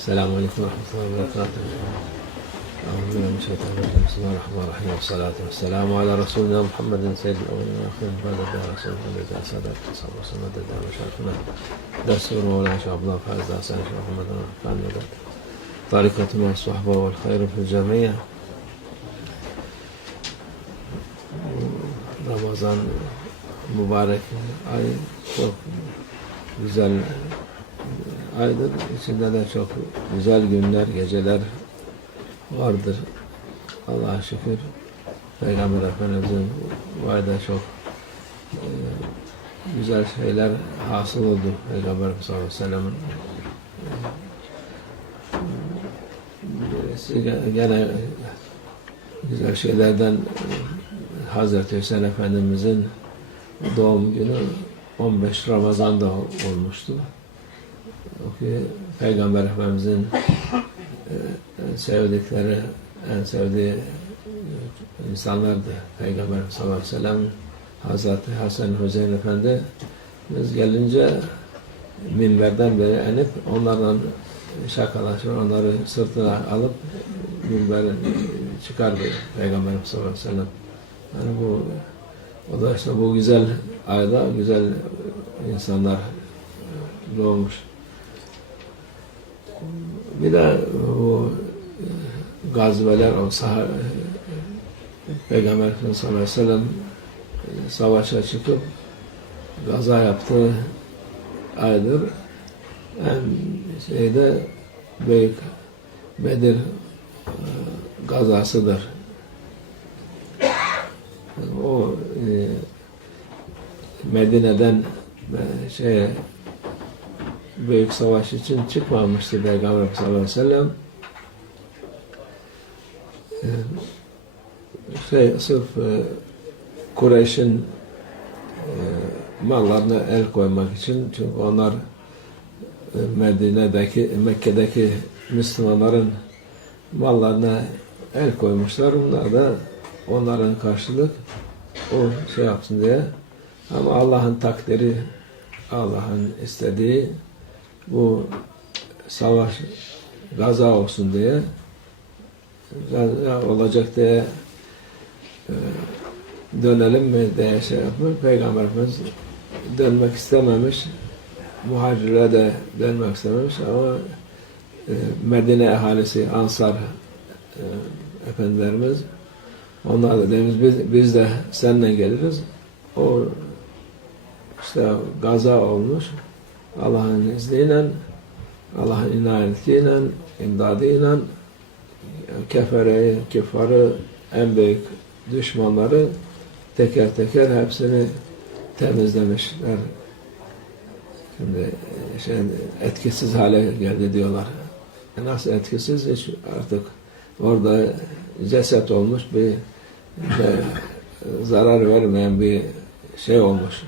السلام عليكم ورحمة الله وبركاته. أعوذ بالله من الشيطان الرجيم. بسم الله الرحمن الرحيم والصلاة والسلام على رسولنا محمد سيد الأولين والآخرين بعد الله رسول الله سادات الصحابة والسنة الدعوة وشرفنا دستور مولانا شيخ عبد الله فايز حسن شيخ محمد كان طريقة مع الصحبة والخير في الجميع. Ramazan mübarek ay çok güzel aydır. İçinde de çok güzel günler, geceler vardır. Allah'a şükür. Peygamber Efendimiz'in bu ayda çok güzel şeyler hasıl oldu. Peygamber Efendimiz sallallahu aleyhi ve sellem'in gene güzel şeylerden Hazreti Hüseyin Efendimiz'in doğum günü 15 Ramazan'da olmuştu. O ki Peygamber Efendimiz'in sevdikleri, en sevdiği insanlardı. Peygamber sallallahu aleyhi ve sellem Hazreti Hasan Hüseyin Efendi biz gelince minberden beri inip onlarla şakalaşır, onları sırtına alıp minbere çıkardı Peygamber sallallahu aleyhi ve sellem. Yani o da işte bu güzel ayda güzel insanlar doğmuş. Bir de o gazveler, o Peygamber Efendimiz sallallahu aleyhi ve sellem savaşa çıkıp gaza yaptığı aydır. En şeyde büyük Bedir gazasıdır. O Medine'den büyük savaş için çıkmamıştı Peygamber sallallahu aleyhi ve sellem. Sırf Kureyş'in mallarına el koymak için, çünkü onlar Mekke'deki Müslümanların mallarına el koymuşlar. Bunlar da onların karşılık o şey yapsın diye. Ama Allah'ın takdiri, Allah'ın istediği bu savaş gaza olsun diye, olacak diye dönelim mi diye şey yapmış. Peygamber Efendimiz dönmek istememiş. Muhacir'e de dönmek istememiş ama Medine ahalisi, Ansar efendilerimiz, onlar da demiş biz de seninle geliriz. O işte gaza olmuş. Allah'ın izniyle, Allah'ın inayetiyle, imdadıyla kefereyi, küffarı, en büyük düşmanları teker teker hepsini temizlemişler. Şimdi etkisiz hale geldi diyorlar. Nasıl etkisiz? Hiç artık orada ceset olmuş, bir zarar vermeyen bir şey olmuş.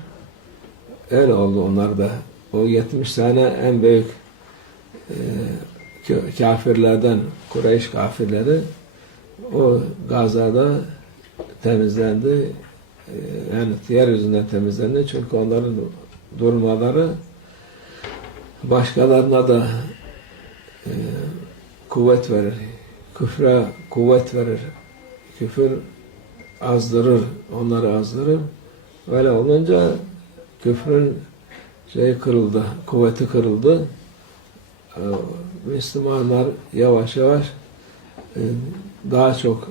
Öyle oldu onlar da. O 70 tane en büyük kafirlerden, Kureyş kafirleri o gazada temizlendi. Yani yeryüzünden temizlendi. Çünkü onların durmaları başkalarına da kuvvet verir. Küfre kuvvet verir. Küfür azdırır, onları azdırır. Öyle olunca küfrün kırıldı, kuvveti kırıldı. Müslümanlar yavaş yavaş daha çok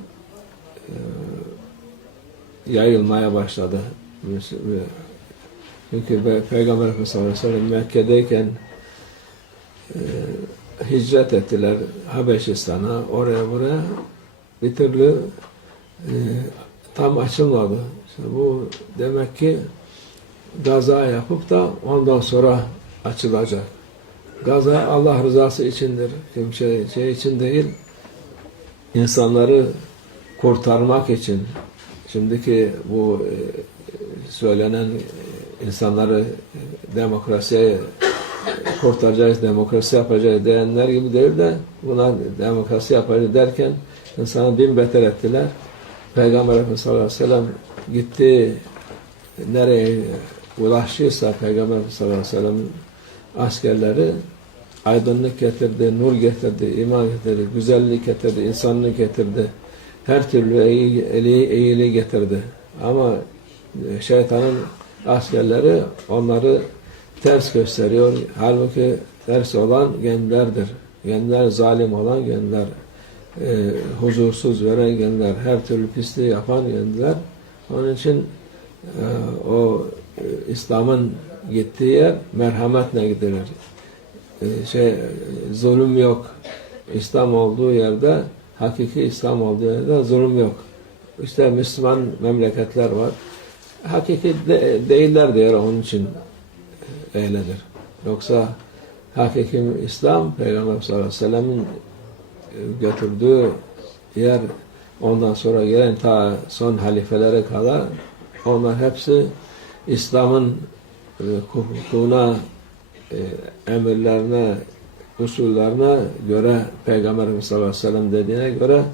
yayılmaya başladı. Çünkü Peygamber Efendimiz sallallahu aleyhi ve sellem Mekke'deyken hicret ettiler Habeşistan'a, oraya buraya, bir türlü tam açılmadı. İşte bu demek ki gaza yapıp da ondan sonra açılacak. Gaza Allah rızası içindir. Kimse şey için değil, insanları kurtarmak için. Şimdiki bu söylenen insanları demokrasiye kurtaracağız, demokrasi yapacağız diyenler gibi değil de buna demokrasi yapacağız derken insanı bin beter ettiler. Peygamber Efendimiz sallallahu aleyhi ve sellem gitti, nereye ulaştıysa Peygamber sallallahu aleyhi ve sellem'in askerleri aydınlık getirdi, nur getirdi, iman getirdi, güzellik getirdi, insanlık getirdi. Her türlü iyiliği getirdi. Ama şeytanın askerleri onları ters gösteriyor. Halbuki ters olan genlerdir. Genler zalim olan genler. Huzursuz veren genler. Her türlü pisliği yapan genler. Onun için İslam'ın gittiği yer merhametle gidilir. Zulüm yok. İslam olduğu yerde, hakiki İslam olduğu yerde zulüm yok. İşte Müslüman memleketler var. Hakiki değiller diyor, onun için öyledir. Yoksa hakiki İslam, Peygamber sallallahu aleyhi ve sellem'in götürdüğü yer, ondan sonra gelen ta son halifelere kadar, onlar hepsi İslam'ın hukukuna, emirlerine, usullerine göre, Peygamber sallallahu aleyhi ve sellem dediğine göre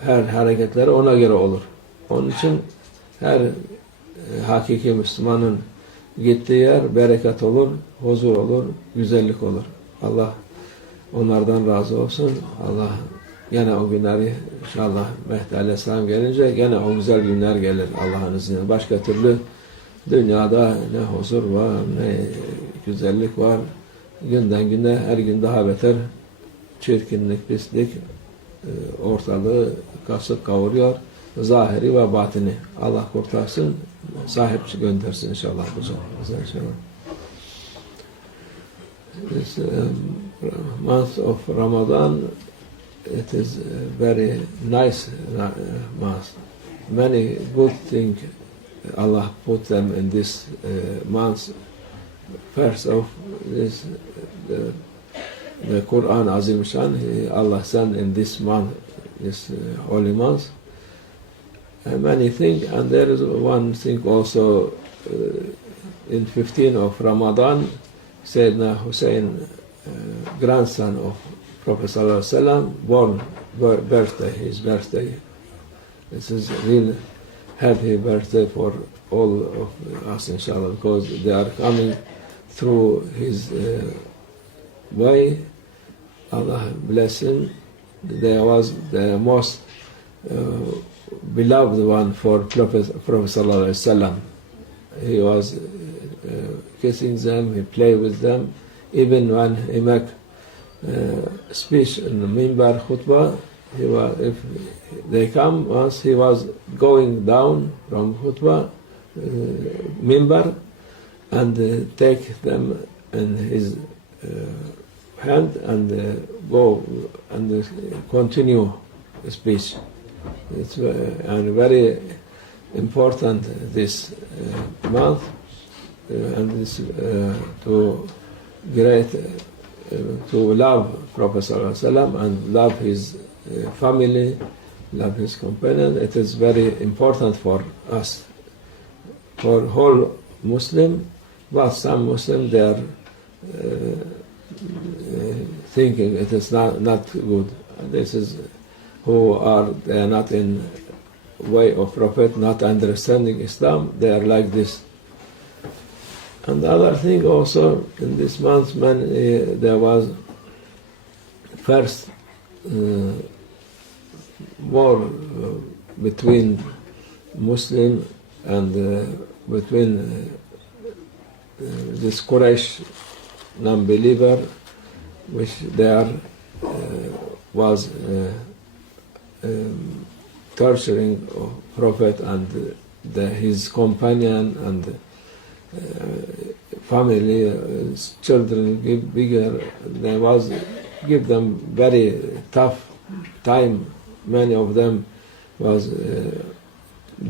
her hareketleri ona göre olur. Onun için her hakiki Müslümanın gittiği yer bereket olur, huzur olur, güzellik olur. Allah onlardan razı olsun. Allah gene o günleri inşallah Mehdi Aleyhisselam gelince gene o güzel günler gelir Allah'ın izniyle. Başka türlü dünyada ne huzur var, ne güzellik var. Günden güne, her gün daha beter çirkinlik, pislik ortalığı kasıp kavuruyor. Zahiri ve batini. Allah kurtarsın, sahip göndersin inşallah. İnşallah. This month of Ramadan, it is a very nice month. Many good things Allah put them in this month. First of this, the Quran Azim Shan, Allah sent in this month, this holy month. Many things, and there is one thing also in 15 of Ramadan, Sayyidina Hussein, grandson of Prophet Sallallahu Alaihi Wasallam, born birthday, his birthday. This is real happy birthday for all of us, inshallah, because they are coming through his way. Allah bless him. There was the most beloved one for Prophet Sallallahu Alaihi Wasallam. He was kissing them, he played with them. Even when he make speech in the minbar khutbah, if they come, once he was going down from khutbah minbar and take them in his hand and go and continue the speech. It's and very important this month, and this to great to love Prophet Sallallahu Alaihi Wasallam and love his family, love his companion. It is very important for us, for whole Muslim. But some Muslim, they are thinking it is not good. This is they are not in way of Prophet, not understanding Islam. They are like this. And the other thing also, in this month, there was first war between Muslim and between this Quraysh non-believer, which there was torturing Prophet and his companion and family, children bigger. They was give them very tough time. Many of them was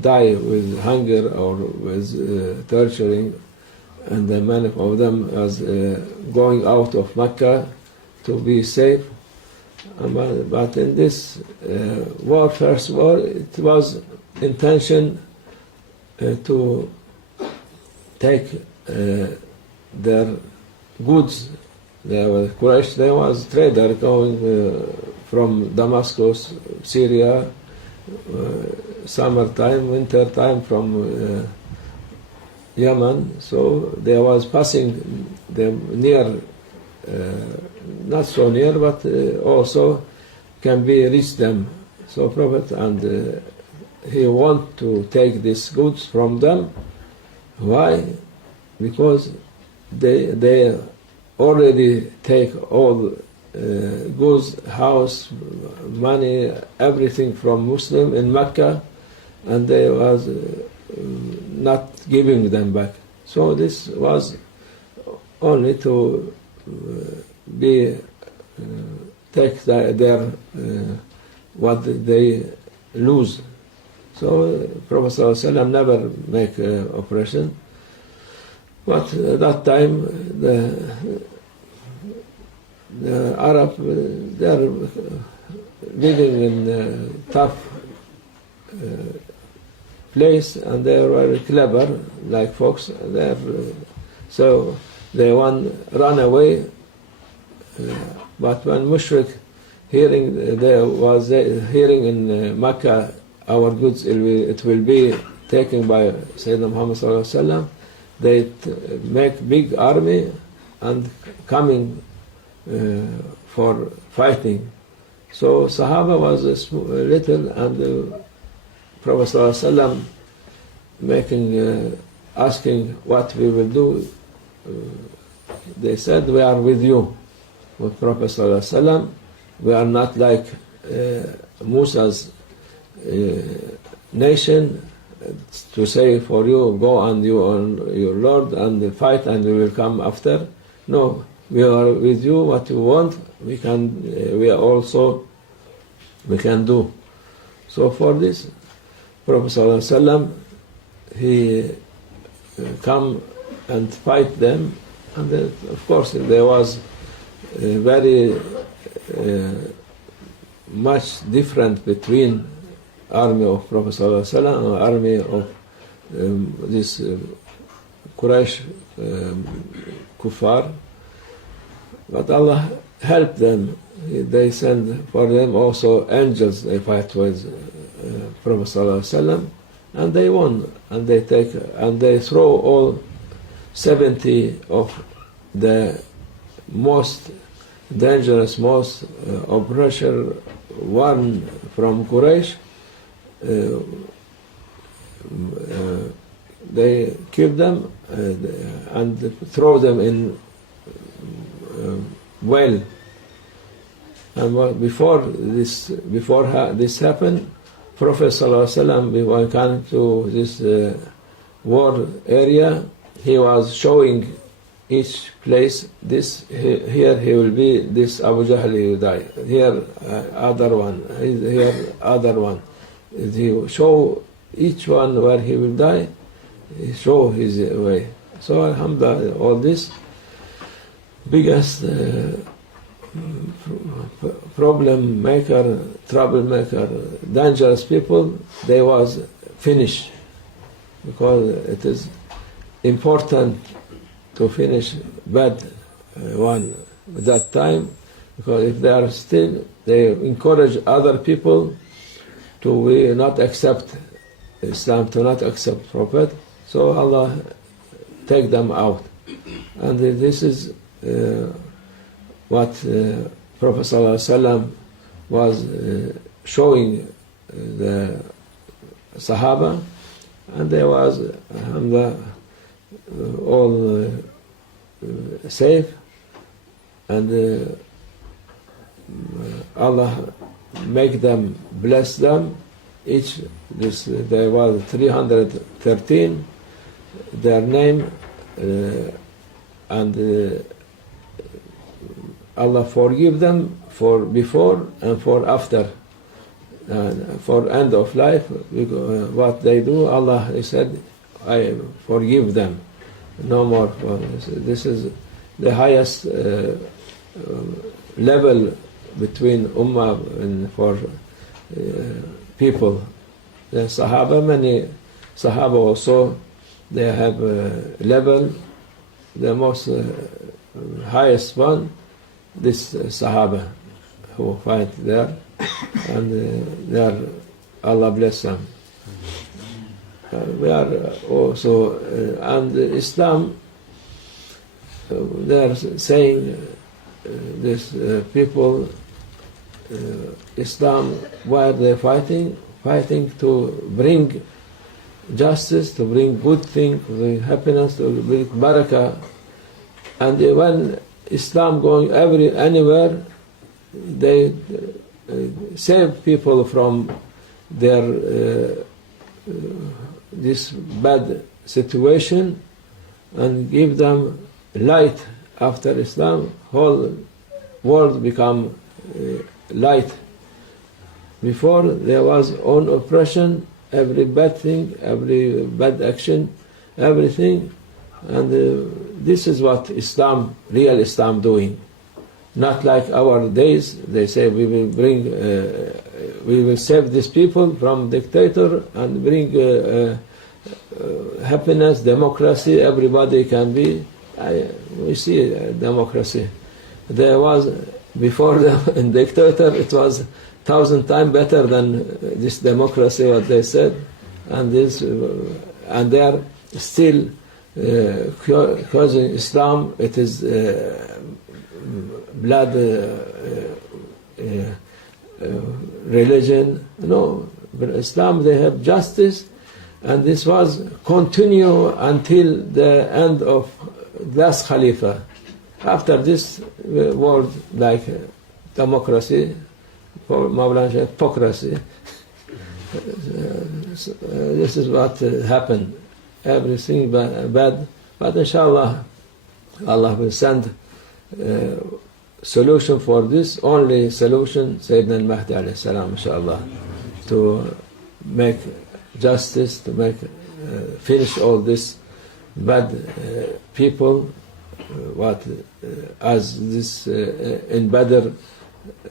die with hunger or with torturing, and many of them was going out of Mecca to be safe. But in this first war, it was intention to take their goods. Quraysh, there was trader going from Damascus, Syria, summertime, winter time from Yemen. So they was passing them near not so near, but also can be reach them. So Prophet, and he want to take these goods from them. Why? Because they already take all goods, house, money, everything from Muslim in Mecca, and they was not giving them back. So this was only to be take their what they lose. So Prophet ﷺ never make operation. But at that time the Arab, they are living in a tough place, and they are very clever, like folks. So they run away. But when Mushrik hearing in Mecca, our goods it will be taken by Sayyidina Muhammad sallallahu alaihi wasallam, they make big army and coming for fighting. So Sahaba was little, and the Prophet sallallahu alaihi wasallam asking what we will do. They said, we are with you. With Prophet sallallahu alaihi wasallam, we are not like Musa's nation to say for you, go and you on your Lord and fight and we will come after. No, we are with you. What you want, we can do. So for this, Prophet sallallahu alaihi wasallam, he come and fight them, and then, of course there was very much different between army of Prophet sallallahu alaihi wasallam and army of this Quraysh kuffar. But Allah helped them. They send for them also angels. They fight with Prophet sallallahu alaihi wasallam, and they won. And they throw all 70 of the most dangerous, most oppressor one from Quraysh. They kill them and throw them in well. And before this happened, Prophet ﷺ, before coming to this war area, he was showing each place. Here he will be. This Abu Jahl will die. Here other one. Here other one. He show each one where he will die. He show his way. So alhamdulillah, all this biggest problem maker, troublemaker, dangerous people, they was finished, because it is important to finish bad one at that time, because if they are still, they encourage other people to not accept Islam, to not accept Prophet. So Allah take them out, and this is what Prophet ﷺ was showing the Sahaba, and they was alhamdulillah all safe, and Allah make them, bless them. There was 313 their name, and Allah forgive them for before and for after, for end of life. What they do, Allah, He said, I forgive them, no more. This is the highest level between Ummah and for people. The Sahaba, many Sahaba also, they have a level, the most highest one, this Sahaba who fight there, and they are, Allah bless them. We are also, and Islam, they are saying these people, Islam, why are they fighting? Fighting to bring justice, to bring good thing, to bring happiness, to bring barakah. And when Islam going anywhere, they save people from their this bad situation and give them light. After Islam, whole world become light. Before there was own oppression, every bad thing, every bad action, everything, and this is what Islam, real Islam, doing. Not like our days. They say we will bring, we will save these people from dictator and bring happiness, democracy. Everybody can be. We see democracy. There was before the dictator. It was 1,000 times better than this democracy. What they said, and this, and they are still causing Islam. It is blood religion. No, but Islam, they have justice, and this was continue until the end of last Khalifa. After this word like democracy, for Mawlana, hypocrisy. This is what happened. Everything bad, but inshallah, Allah will send solution for this. Only solution, Sayyidina al-Mahdi alayhi salam, inshallah, to make justice, to make finish all this bad people. What as this in Badr,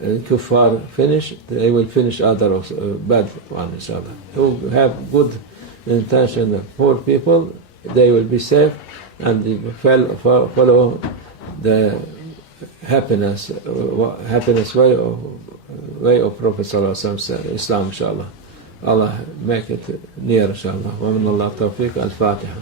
Kuffar finish, they will finish other also, bad one, inshallah. Who have good intention, the poor people, they will be safe, and they follow the happiness way of Prophet sallallahu alaihi wasallam, Islam, inshallah. Allah make it near, inshallah. Wa min Allah tawfiq. Al-Fatiha.